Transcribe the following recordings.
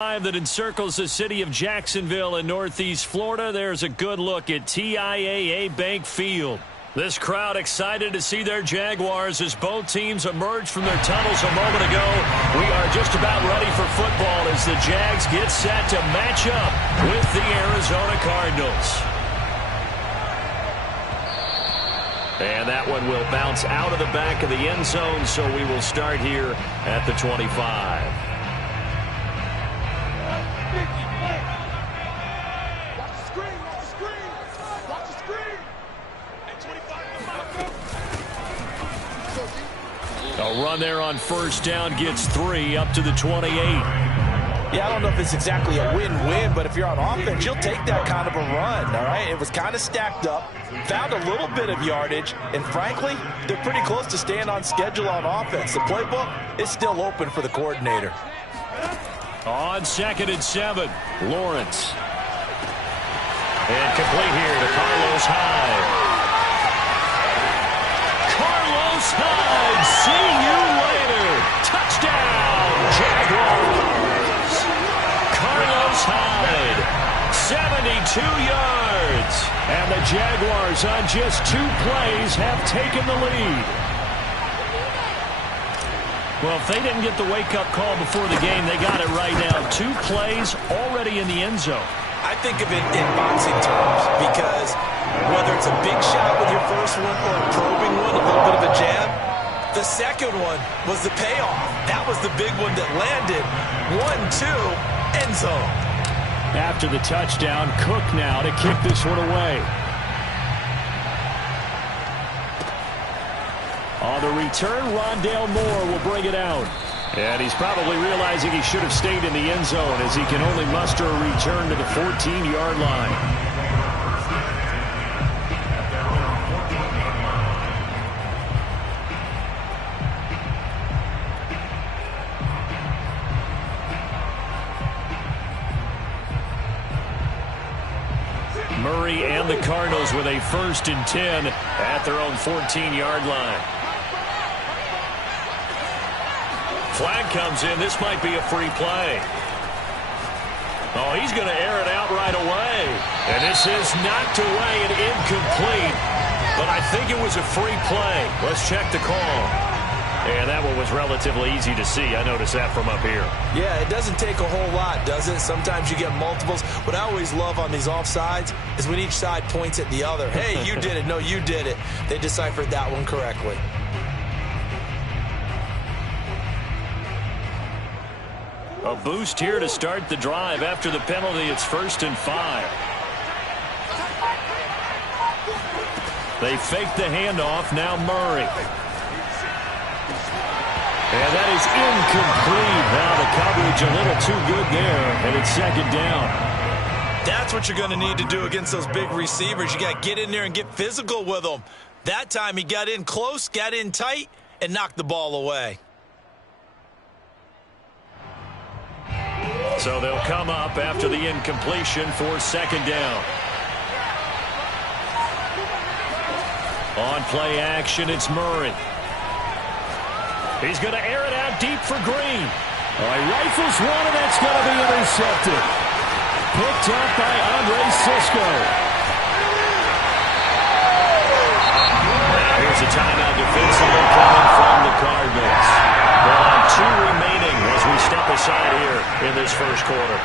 That encircles the city of Jacksonville in northeast Florida. There's a good look at TIAA Bank Field. This crowd excited to see their Jaguars as both teams emerge from their tunnels a moment ago. We are just about ready for football as the Jags get set to match up with the Arizona Cardinals. And that one will bounce out of the back of the end zone, so we will start here at the 25. A run there on first down gets 3 up to the 28. Yeah, I don't know if it's exactly a win-win, but if you're on offense, you'll take that kind of a run, all right? It was kind of stacked up, found a little bit of yardage, and frankly, they're pretty close to staying on schedule on offense. The playbook is still open for the coordinator. On 2nd and 7, Lawrence. And complete here to Carlos Hyde. Carlos Hyde, see you later. Touchdown, Jaguars. Carlos Hyde, 72 yards. And the Jaguars on just 2 plays have taken the lead. Well, if they didn't get the wake-up call before the game, they got it right now. 2 plays already in the end zone. I think of it in boxing terms because whether it's a big shot with your first one or a probing one, a little bit of a jab, the second one was the payoff. That was the big one that landed. 1-2, end zone. After the touchdown, Cook now to kick this one away. On the return, Rondale Moore will bring it out. And he's probably realizing he should have stayed in the end zone as he can only muster a return to the 14-yard line. Murray and the Cardinals with a 1st and 10 at their own 14-yard line. Flag comes in. This might be a free play. Oh, he's going to air it out right away. And this is knocked away and incomplete. But I think it was a free play. Let's check the call. And that one was relatively easy to see. I noticed that from up here. Yeah, it doesn't take a whole lot, does it? Sometimes you get multiples. What I always love on these offsides is when each side points at the other. Hey, you did it. No, you did it. They deciphered that one correctly. A boost here to start the drive. After the penalty, it's 1st and 5. They fake the handoff. Now Murray. And that is incomplete. Now the coverage a little too good there, and it's 2nd down. That's what you're going to need to do against those big receivers. You got to get in there and get physical with them. That time he got in close, got in tight, and knocked the ball away. So they'll come up after the incompletion for 2nd down. On play action, it's Murray. He's going to air it out deep for Green. He rifles one, and that's going to be intercepted. Picked up by Andre Sisco. Now here's a timeout defensively coming from the Cardinals. Well, on 2 remaining as we step aside here in this first quarter.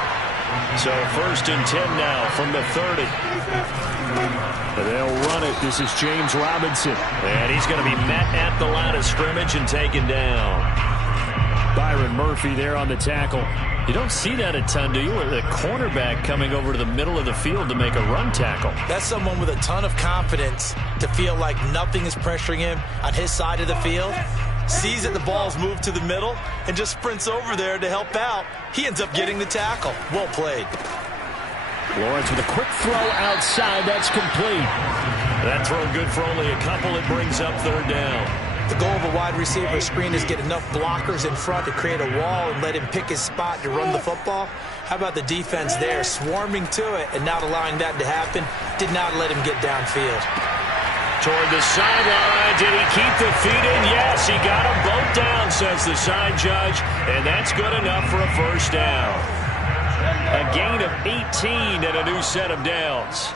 So 1st and 10 now from the 30. They'll run it. This is James Robinson. And he's going to be met at the line of scrimmage and taken down. Byron Murphy there on the tackle. You don't see that a ton, do you? With a cornerback coming over to the middle of the field to make a run tackle. That's someone with a ton of confidence to feel like nothing is pressuring him on his side of the field. Sees that the ball's moved to the middle and just sprints over there to help out. He ends up getting the tackle. Well played. Lawrence with a quick throw outside. That's complete. That throw good for only a couple. It brings up 3rd down. The goal of a wide receiver screen is get enough blockers in front to create a wall and let him pick his spot to run the football. How about the defense there, swarming to it and not allowing that to happen? Did not let him get downfield. Toward the sideline. Did he keep the feet in? Yes, he got them both down, says the side judge. And that's good enough for a 1st down. 13 and a new set of downs.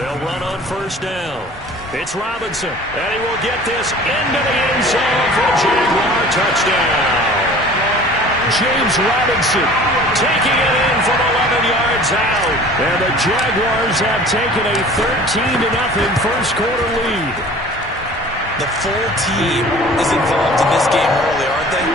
They'll run on first down. It's Robinson, and he will get this into the end zone for a Jaguar touchdown. James Robinson taking it in from 11 yards out. And the Jaguars have taken a 13-0 first quarter lead. The full team is involved in this game early, aren't they?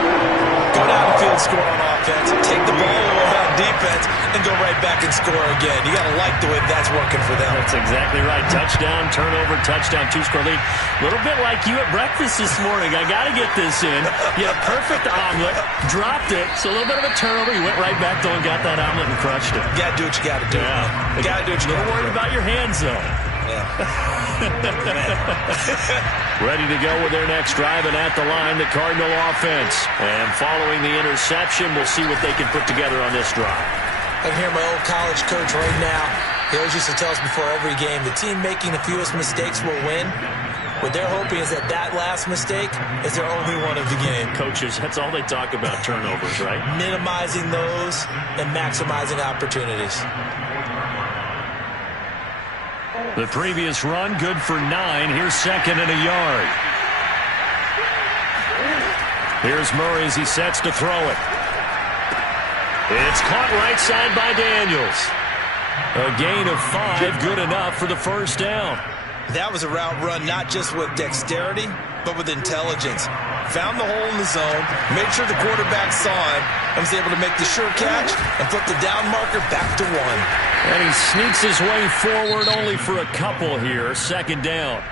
Go down the field, score on offense, take the ball away on defense, and go right back and score again. You got to like the way that's working for them. That's exactly right. Touchdown, turnover, touchdown, two-score lead. A little bit like you at breakfast this morning. I got to get this in. You had a perfect omelet, dropped it, so a little bit of a turnover. You went right back, though, and got that omelet and crushed it. You got to do what you got to do. Yeah. You got to do what you got to do. A little worried about your hands, though. Yeah. Ready to go with their next drive, and at the line, the Cardinal offense. And following the interception, we'll see what they can put together on this drive. I can hear my old college coach right now. He always used to tell us before every game, the team making the fewest mistakes will win. What they're hoping is that last mistake is their only one of the game. Coaches, that's all they talk about, turnovers, right? Minimizing those and maximizing opportunities. The previous run, good for 9. Here's second and a yard. Here's Murray as he sets to throw it. It's caught right side by Daniels. A gain of 5, good enough for the first down. That was a route run not just with dexterity, but with intelligence. Found the hole in the zone, made sure the quarterback saw him, and was able to make the sure catch and put the down marker back to 1. And he sneaks his way forward only for a couple here. Second down.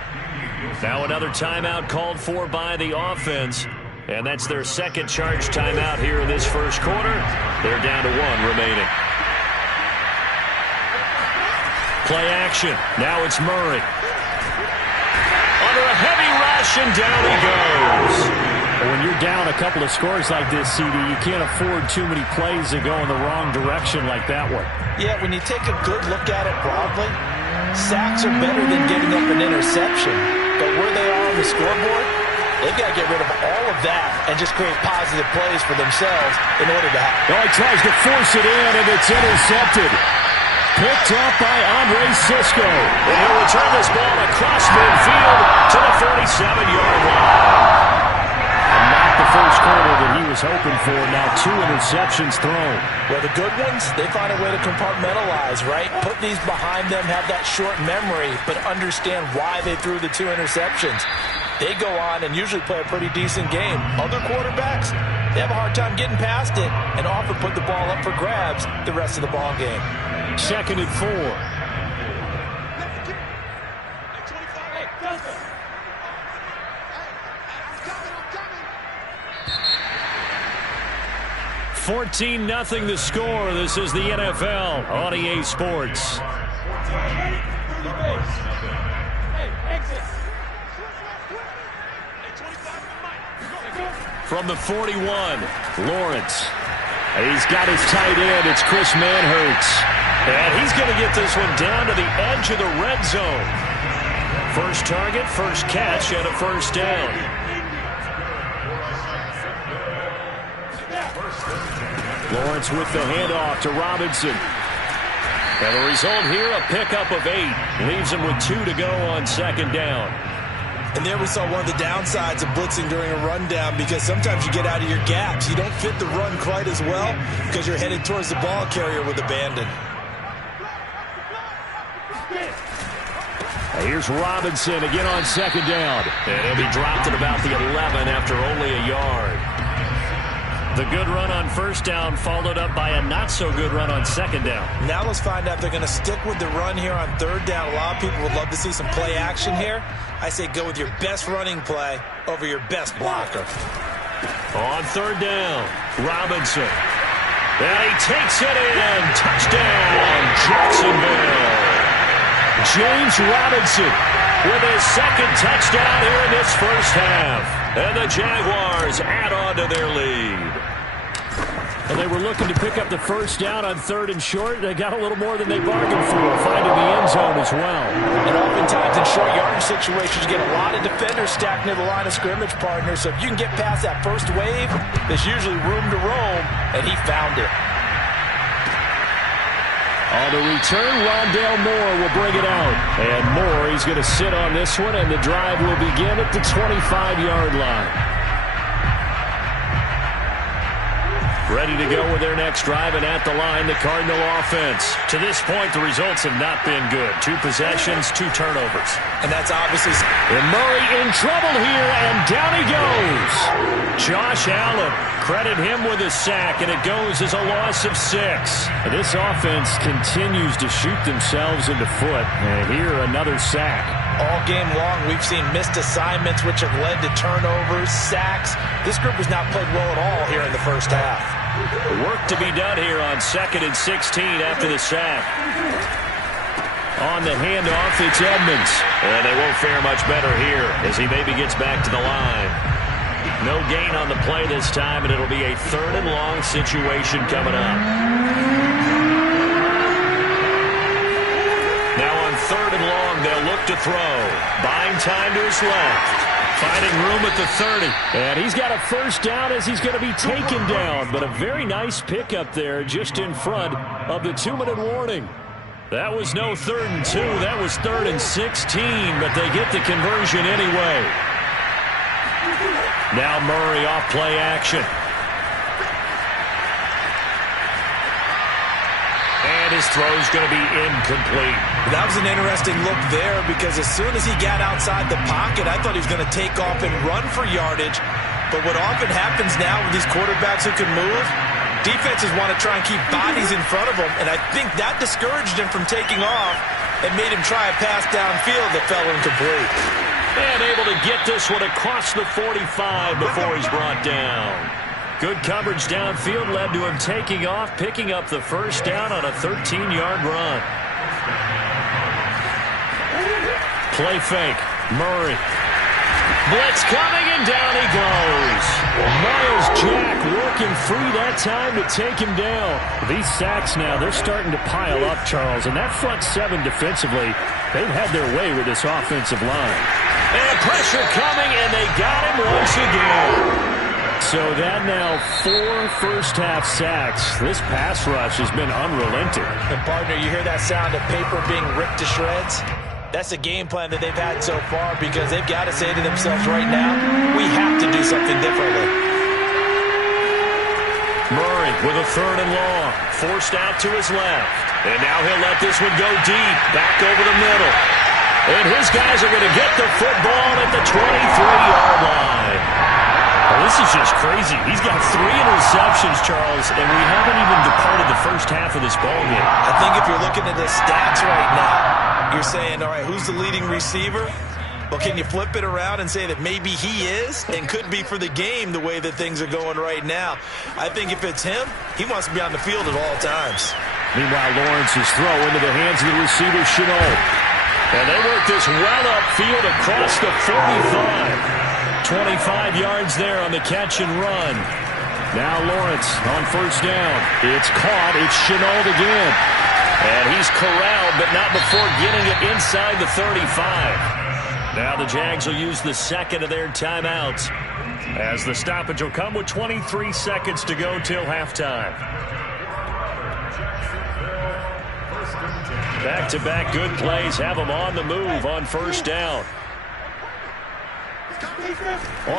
Now another timeout called for by the offense. And that's their second charge timeout here in this first quarter. They're down to 1 remaining. Play action. Now it's Murray. Under a heavy rush, and down he goes. When you're down a couple of scores like this, CD, you can't afford too many plays that go in the wrong direction like that one. Yeah, when you take a good look at it broadly, sacks are better than giving up an interception. But where they are on the scoreboard, they've got to get rid of all of that and just create positive plays for themselves in order to have. Oh, he tries to force it in, and it's intercepted. Picked up by Andre Sisco. And he'll return this ball across midfield to the 47-yard line. And not the first quarter that he was hoping for. Now 2 interceptions thrown. Well, the good ones, they find a way to compartmentalize, right? Put these behind them, have that short memory, but understand why they threw the 2 interceptions. They go on and usually play a pretty decent game. Other quarterbacks, they have a hard time getting past it and often put the ball up for grabs the rest of the ball game. Second and 4. $14-0 the score. This is the NFL on EA Sports. From the 41, Lawrence. He's got his tight end. It's Chris Manhertz. And he's going to get this one down to the edge of the red zone. First target, first catch, and a first down. Lawrence with the handoff to Robinson. And the result here, a pickup of 8. Leaves him with 2 to go on second down. And there we saw one of the downsides of blitzing during a rundown, because sometimes you get out of your gaps. You don't fit the run quite as well because you're headed towards the ball carrier with abandon. Here's Robinson again on second down. And he'll be dropped at about the 11 after only a yard. The good run on first down followed up by a not-so-good run on second down. Now let's find out if they're going to stick with the run here on third down. A lot of people would love to see some play action here. I say go with your best running play over your best blocker. On third down, Robinson. And he takes it in. Touchdown, Jacksonville. James Robinson with his second touchdown here in this first half. And the Jaguars add on to their lead. And they were looking to pick up the first down on third and short. They got a little more than they bargained for, finding the end zone as well. And oftentimes in short yardage situations, you get a lot of defenders stacked near the line of scrimmage, partner. So if you can get past that first wave, there's usually room to roam, and he found it. On the return, Rondale Moore will bring it out. And Moore, he's going to sit on this one, and the drive will begin at the 25-yard line. Ready to go with their next drive, and at the line, the Cardinal offense. To this point, the results have not been good. 2 possessions, 2 turnovers. And that's obviously... And Murray in trouble here, and down he goes. Josh Allen, credit him with a sack, and it goes as a loss of 6. This offense continues to shoot themselves in the foot. And here, another sack. All game long, we've seen missed assignments, which have led to turnovers, sacks. This group has not played well at all here in the first half. Work to be done here on 2nd and 16 after the sack. On the handoff, it's Edmonds. And they won't fare much better here as he maybe gets back to the line. No gain on the play this time, and it'll be a 3rd and long situation coming up. Now on 3rd and long, they'll look to throw. Buying time to his left. Finding room at the 30. And he's got a first down as he's going to be taken down. But a very nice pickup there just in front of the 2-minute warning. That was no 3rd and 2. That was 3rd and 16. But they get the conversion anyway. Now Murray off play action. And his throw's going to be incomplete. That was an interesting look there because as soon as he got outside the pocket, I thought he was going to take off and run for yardage. But what often happens now with these quarterbacks who can move, defenses want to try and keep bodies in front of them, and I think that discouraged him from taking off and made him try a pass downfield that fell incomplete. And able to get this one across the 45 before he's brought down. Good coverage downfield led to him taking off, picking up the first down on a 13-yard run. Play fake. Murray. Blitz coming, and down he goes. Miles Jack working free that time to take him down. These sacks now, they're starting to pile up, Charles. And that front 7 defensively, they've had their way with this offensive line. And pressure coming, and they got him once again. So that now 4 first-half sacks. This pass rush has been unrelenting. And, partner, you hear that sound of paper being ripped to shreds? That's the game plan that they've had so far because they've got to say to themselves right now, we have to do something differently. Murray with a 3rd and long. Forced out to his left. And now he'll let this one go deep. Back over the middle. And his guys are going to get the football at the 23-yard line. Well, this is just crazy. He's got 3 interceptions, Charles, and we haven't even departed the first half of this ball game. I think if you're looking at the stats right now, you're saying, all right, who's the leading receiver? Well, can you flip it around and say that maybe he is and could be for the game the way that things are going right now? I think if it's him, he wants to be on the field at all times. Meanwhile, Lawrence's throw into the hands of the receiver, Chenault. And they work this well upfield across the 45. 25 yards there on the catch and run. Now Lawrence on first down. It's caught. It's Chenault again. And he's corralled, but not before getting it inside the 35. Now the Jags will use the 2nd of their timeouts as the stoppage will come with 23 seconds to go till halftime. Back-to-back good plays have them on the move on first down.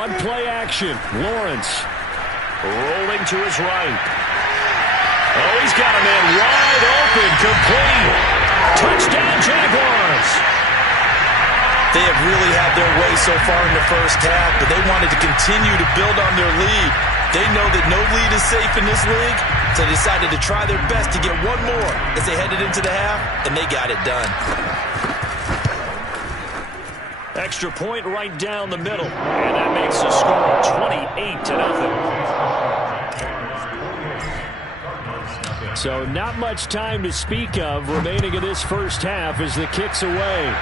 On play action, Lawrence. Rolling to his right. Oh, he's got a man wide open, complete. Touchdown, Jaguars. They have really had their way so far in the first half, but they wanted to continue to build on their lead. They know that no lead is safe in this league, so they decided to try their best to get one more as they headed into the half, and they got it done. Extra point right down the middle, and that makes the score 28-0. So not much time to speak of remaining in this first half as the kick's away.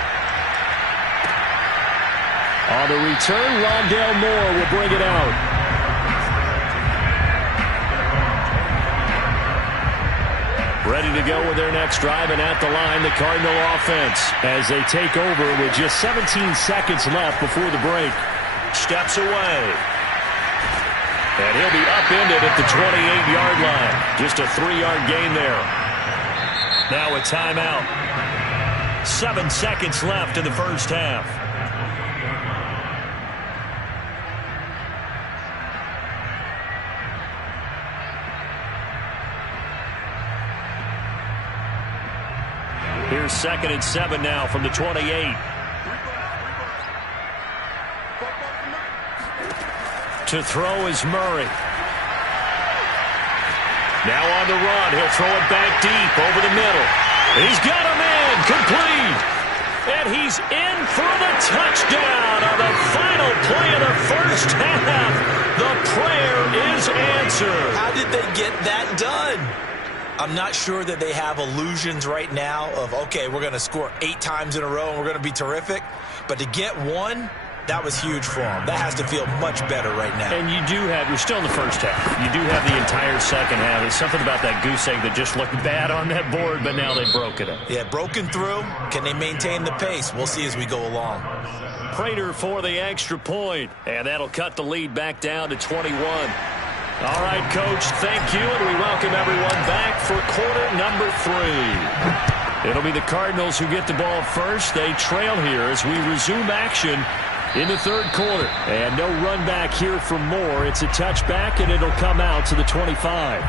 On the return, Rondale Moore will bring it out. Ready to go with their next drive, and at the line, the Cardinal offense as they take over with just 17 seconds left before the break. Steps away. And he'll be upended at the 28-yard line. Just a 3-yard gain there. Now a timeout. 7 seconds left in the first half. Here's 2nd and 7 now from the 28. To throw is Murray. Now on the run. He'll throw it back deep over the middle. He's got a man. Complete. And he's in for the touchdown on the final play of the first half. The prayer is answered. How did they get that done? I'm not sure that they have illusions right now of, okay, we're going to score 8 times in a row and we're going to be terrific. But to get one, that was huge for them. That has to feel much better right now. And you're still in the first half. You do have the entire second half. There's something about that goose egg that just looked bad on that board, but now they broke it up. Yeah, broken through. Can they maintain the pace? We'll see as we go along. Prater for the extra point, and that'll cut the lead back down to 21. All right, Coach, thank you, and we welcome everyone back for quarter number 3. It'll be the Cardinals who get the ball first. They trail here as we resume action in the third quarter. And no run back here for Moore. It's a touchback, and it'll come out to the 25.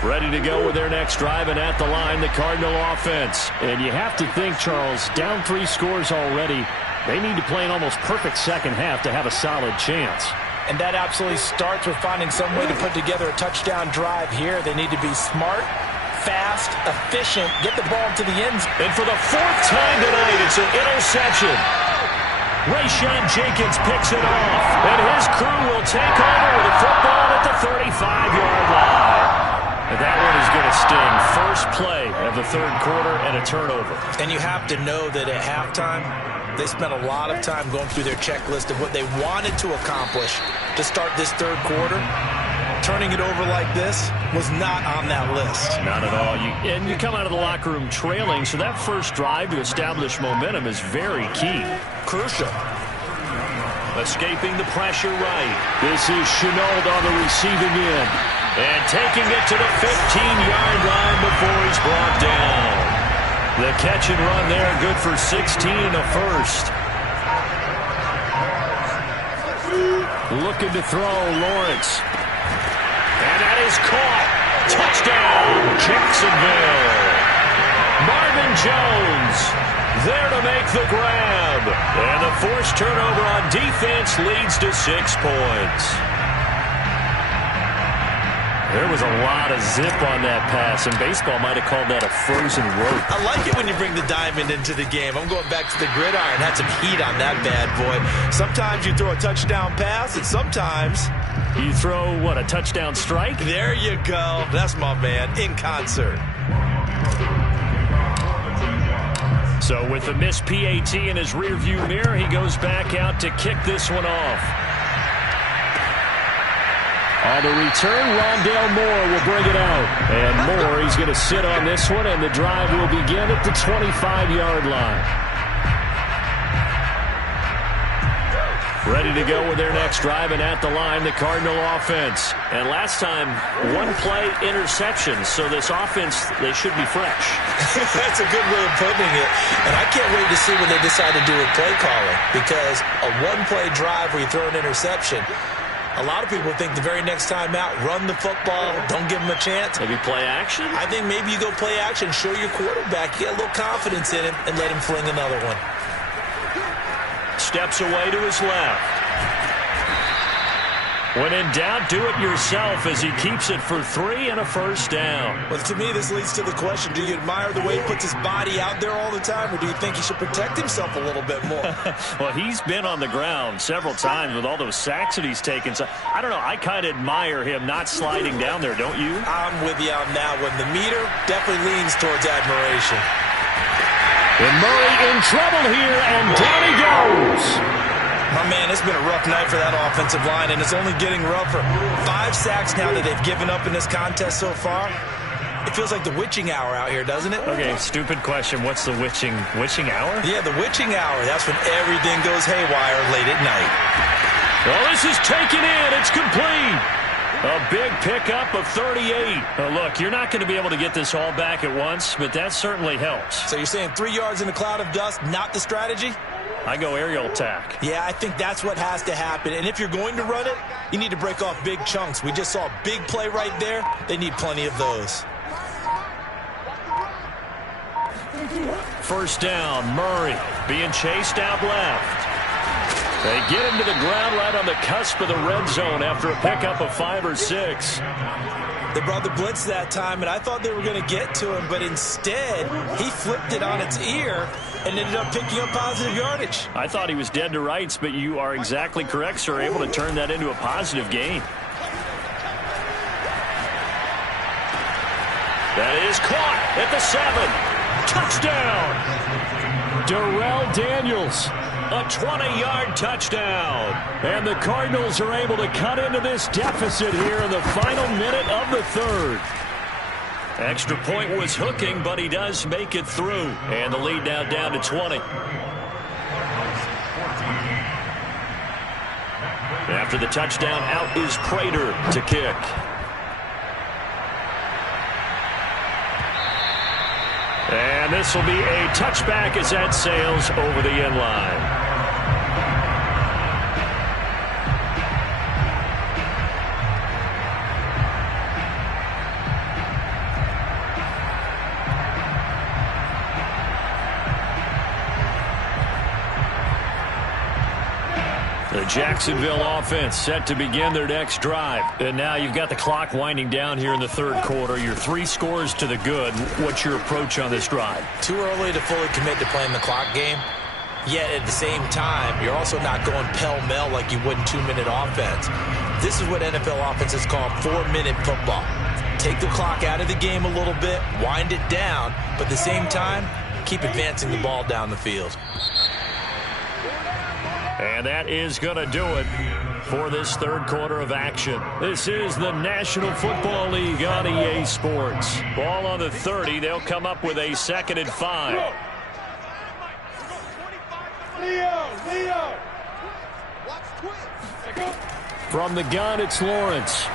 Ready to go with their next drive, and at the line, the Cardinal offense. And you have to think, Charles, down 3 scores already. They need to play an almost perfect second half to have a solid chance. And that absolutely starts with finding some way to put together a touchdown drive here. They need to be smart, fast, efficient, get the ball to the end. And for the 4th time tonight, it's an interception. Rayshawn Jenkins picks it off, and his crew will take over with the football at the 35-yard line. And that one is going to sting. First play of the third quarter and a turnover. And you have to know that at halftime, they spent a lot of time going through their checklist of what they wanted to accomplish to start this third quarter. Turning it over like this was not on that list. Not at all. You come out of the locker room trailing, so that first drive to establish momentum is very key. Crucial. Escaping the pressure right. This is Chenault on the receiving end. And taking it to the 15-yard line before he's brought down. The catch and run there, good for 16 and a first. Looking to throw, Lawrence. And that is caught. Touchdown, Jacksonville. Marvin Jones there to make the grab. And the forced turnover on defense leads to 6 points. There was a lot of zip on that pass, and baseball might have called that a frozen rope. I like it when you bring the diamond into the game. I'm going back to the gridiron. Had some heat on that bad boy. Sometimes you throw a touchdown pass, and sometimes you throw, what, a touchdown strike? There you go. That's my man, in concert. So with the missed PAT in his rearview mirror, he goes back out to kick this one off. On the return, Rondale Moore will bring it out. And Moore, he's going to sit on this one, and the drive will begin at the 25-yard line. Ready to go with their next drive, and at the line, the Cardinal offense. And last time, 1-play interception, so this offense, they should be fresh. That's a good way of putting it. And I can't wait to see what they decide to do with play calling, because a 1-play drive where you throw an interception, a lot of people think the very next time out, run the football, don't give them a chance. Maybe play action? I think maybe you go play action, show your quarterback, get a little confidence in him, and let him fling another one. Steps away to his left. When in doubt, do it yourself as he keeps it for 3 and a first down. Well, to me, this leads to the question, do you admire the way he puts his body out there all the time, or do you think he should protect himself a little bit more? Well, he's been on the ground several times with all those sacks that he's taken. So, I don't know, I kind of admire him not sliding down there, don't you? I'm with you on that one. The meter definitely leans towards admiration. And Murray in trouble here, and down he goes. My man, it's been a rough night for that offensive line, and it's only getting rougher. 5 sacks now that they've given up in this contest so far. It feels like the witching hour out here, doesn't it? Okay, stupid question. What's the witching hour? Yeah, the witching hour. That's when everything goes haywire late at night. Well, this is taken in. It's complete. A big pickup of 38. Look, you're not going to be able to get this all back at once, but that certainly helps. So you're saying 3 yards in a cloud of dust, not the strategy? I go aerial attack. Yeah, I think that's what has to happen. And if you're going to run it, you need to break off big chunks. We just saw a big play right there. They need plenty of those. First down, Murray being chased out left. They get him to the ground right on the cusp of the red zone after a pickup of 5 or 6. They brought the blitz that time, and I thought they were going to get to him, but instead, he flipped it on its ear and ended up picking up positive yardage. I thought he was dead to rights, but you are exactly correct, sir, able to turn that into a positive gain. That is caught at the 7. Touchdown! Darrell Daniels. A 20-yard touchdown. And the Cardinals are able to cut into this deficit here in the final minute of the third. Extra point was hooking, but he does make it through. And the lead now down to 20. After the touchdown, out is Prater to kick. And this will be a touchback as that sails over the end line. The Jacksonville offense set to begin their next drive. And now you've got the clock winding down here in the third quarter. You're 3 scores to the good. What's your approach on this drive? Too early to fully commit to playing the clock game. Yet at the same time, you're also not going pell-mell like you would in 2-minute offense. This is what NFL offenses call 4-minute football. Take the clock out of the game a little bit, wind it down, but at the same time, keep advancing the ball down the field. And that is going to do it for this third quarter of action. This is the National Football League on EA Sports. Ball on the 30. They'll come up with a 2nd and 5. From the gun, it's Lawrence.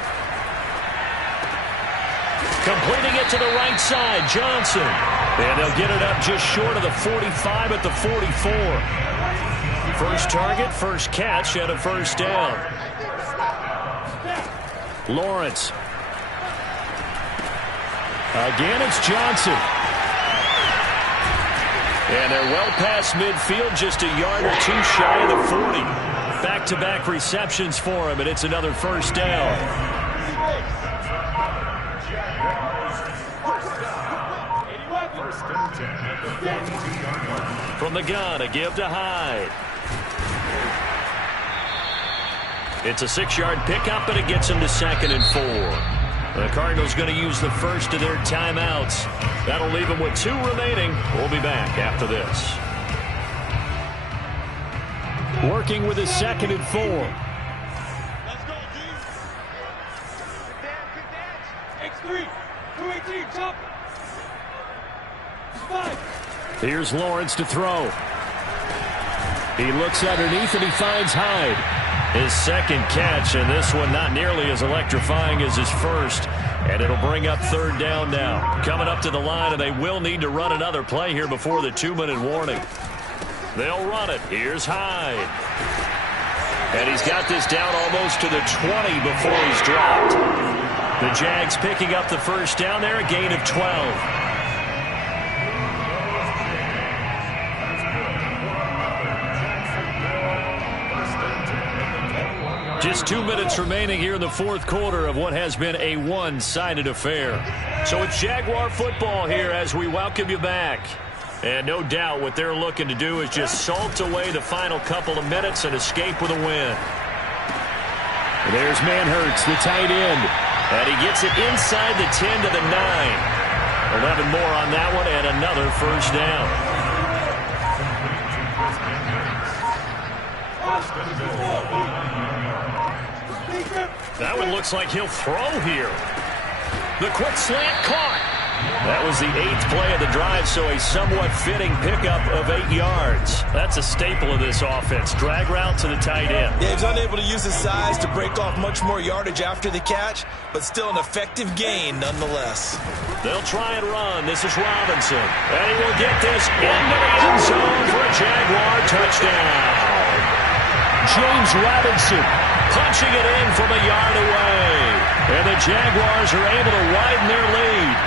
Completing it to the right side, Johnson. And they'll get it up just short of the 45 at the 44. First target, first catch, and a first down. Lawrence. Again, it's Johnson. And they're well past midfield, just a yard or 2 shy of the 40. Back-to-back receptions for him, and it's another first down. From the gun, a give to Hyde. It's a 6-yard pickup, and it gets him to 2nd and 4. The Cardinals going to use the first of their timeouts. That'll leave them with 2 remaining. We'll be back after this. Working with a 2nd and 4. Let's go, D. Good dance. X3. 218. Chop. 5. Here's Lawrence to throw. He looks underneath, and he finds Hyde. His 2nd catch, and this one not nearly as electrifying as his first. And it'll bring up 3rd down now. Coming up to the line, and they will need to run another play here before the 2-minute warning. They'll run it. Here's Hyde. And he's got this down almost to the 20 before he's dropped. The Jags picking up the first down there, a gain of 12. Just 2 minutes remaining here in the fourth quarter of what has been a one-sided affair. So it's Jaguar football here as we welcome you back. And no doubt what they're looking to do is just salt away the final couple of minutes and escape with a win. There's Manhurts, the tight end. And he gets it inside the 10 to the 9. 11 more on that one and another first down. That one looks like he'll throw here. The quick slant caught. That was the 8th play of the drive, so a somewhat fitting pickup of 8 yards. That's a staple of this offense. Drag route to the tight end. Yeah, he's unable to use his size to break off much more yardage after the catch, but still an effective gain nonetheless. They'll try and run. This is Robinson. And he will get this into the end zone for a Jaguar touchdown. James Robinson punching it in from a yard away. And the Jaguars are able to widen their lead.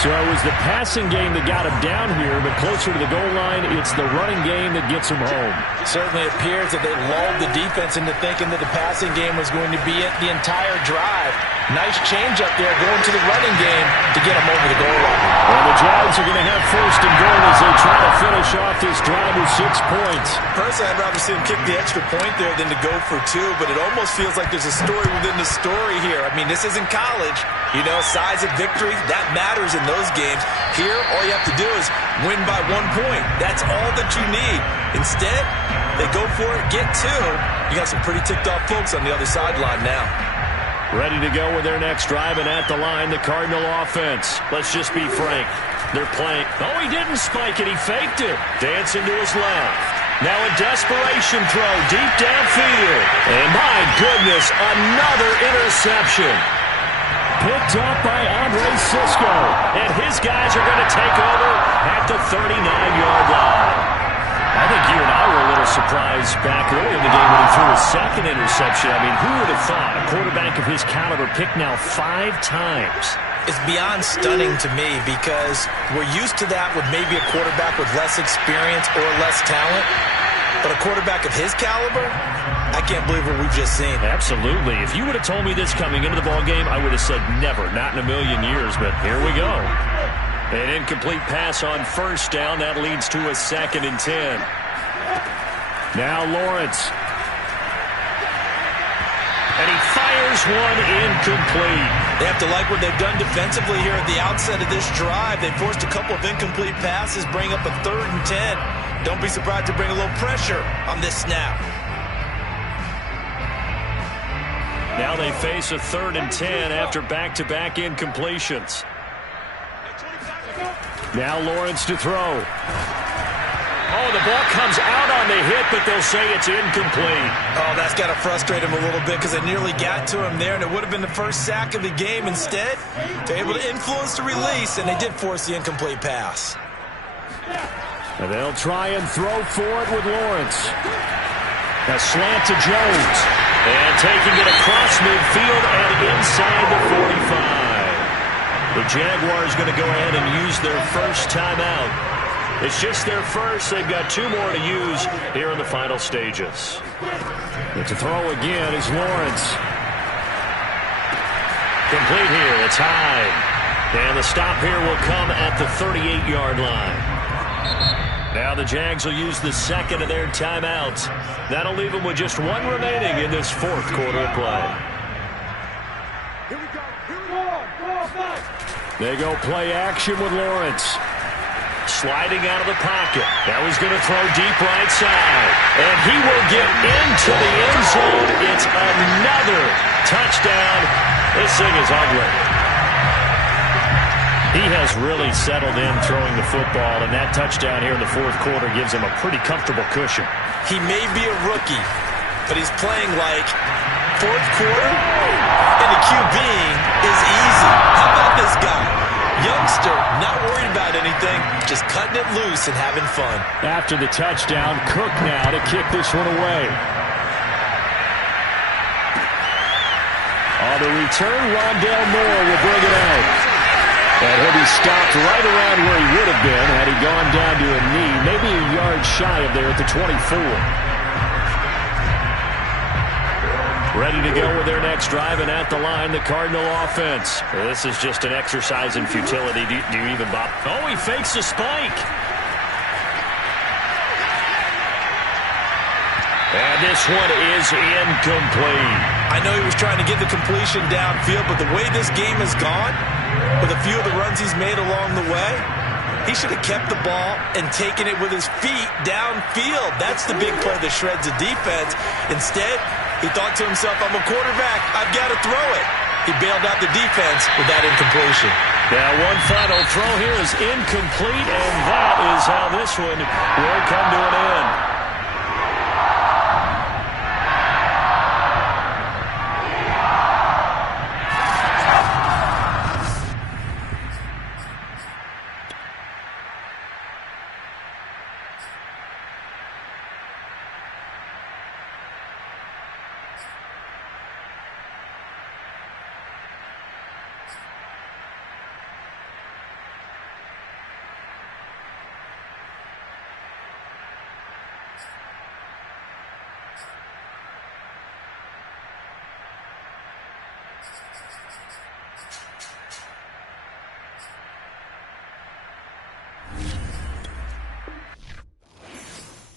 So it was the passing game that got him down here, but closer to the goal line, it's the running game that gets him home. Certainly appears that they lulled the defense into thinking that the passing game was going to be it the entire drive. Nice change up there going to the running game to get him over the goal line. Well, the Jags are going to have first and goal as they try to finish off this drive with 6 points. Personally, I'd rather see him kick the extra point there than to go for 2, but it almost feels like there's a story within the story here. I mean, this isn't college. You know, size of victory, that matters in those games. Here, all you have to do is win by 1 point. That's all that you need. Instead, they go for it, get 2. You got some pretty ticked-off folks on the other sideline now. Ready to go with their next drive, and at the line, the Cardinal offense. Let's just be frank. They're playing. Oh, he didn't spike it. He faked it. Dancing to his left. Now a desperation throw deep downfield. And my goodness, another interception. Picked up by Andre Cisco. And his guys are going to take over at the 39-yard line. I think you and I were a little surprised back early in the game when he threw his second interception. I mean, who would have thought a quarterback of his caliber picked now 5 times? It's beyond stunning to me because we're used to that with maybe a quarterback with less experience or less talent. But a quarterback of his caliber, I can't believe what we've just seen. Absolutely. If you would have told me this coming into the ballgame, I would have said never, not in a million years. But here we go. An incomplete pass on first down. That leads to a 2nd and 10. Now Lawrence. And he fires one incomplete. They have to like what they've done defensively here at the outset of this drive. They forced a couple of incomplete passes, bring up a 3rd and 10. Don't be surprised to bring a little pressure on this snap. Now they face a 3rd and 10 after back-to-back incompletions. Now Lawrence to throw. Oh, the ball comes out on the hit, but they'll say it's incomplete. Oh, that's got to frustrate him a little bit because it nearly got to him there, and it would have been the first sack of the game. Instead, they're able to influence the release, and they did force the incomplete pass. And they'll try and throw for it with Lawrence. A slant to Jones. And taking it across midfield and inside the 45. The Jaguars going to go ahead and use their first timeout. It's just their first. They've got 2 more to use here in the final stages. And to throw again is Lawrence. Complete here. It's high. And the stop here will come at the 38-yard line. Now the Jags will use the 2nd of their timeouts. That'll leave them with just 1 remaining in this 4th quarter of play. Here we go. Here we go. They go play action with Lawrence. Sliding out of the pocket. Now he's going to throw deep right side. And he will get into the end zone. It's another touchdown. This thing is ugly. He has really settled in throwing the football, and that touchdown here in the 4th quarter gives him a pretty comfortable cushion. He may be a rookie, but he's playing like 4th quarter, and the QBing is easy. How about this guy? Youngster, not worried about anything, just cutting it loose and having fun. After the touchdown, Cook now to kick this one away. On the return, Rondale Moore will bring it out. And he'll be stopped right around where he would have been had he gone down to a knee, maybe a yard shy of there at the 24. Ready to go with their next drive, and at the line, the Cardinal offense. This is just an exercise in futility. Do you even bop? Oh, he fakes a spike. And this one is incomplete. I know he was trying to get the completion downfield, but the way this game has gone, with a few of the runs he's made along the way, he should have kept the ball and taken it with his feet downfield. That's the big play that shreds the defense. Instead, he thought to himself, I'm a quarterback, I've got to throw it. He bailed out the defense with that incompletion. Now one final throw here is incomplete, and that is how this one will come to an end.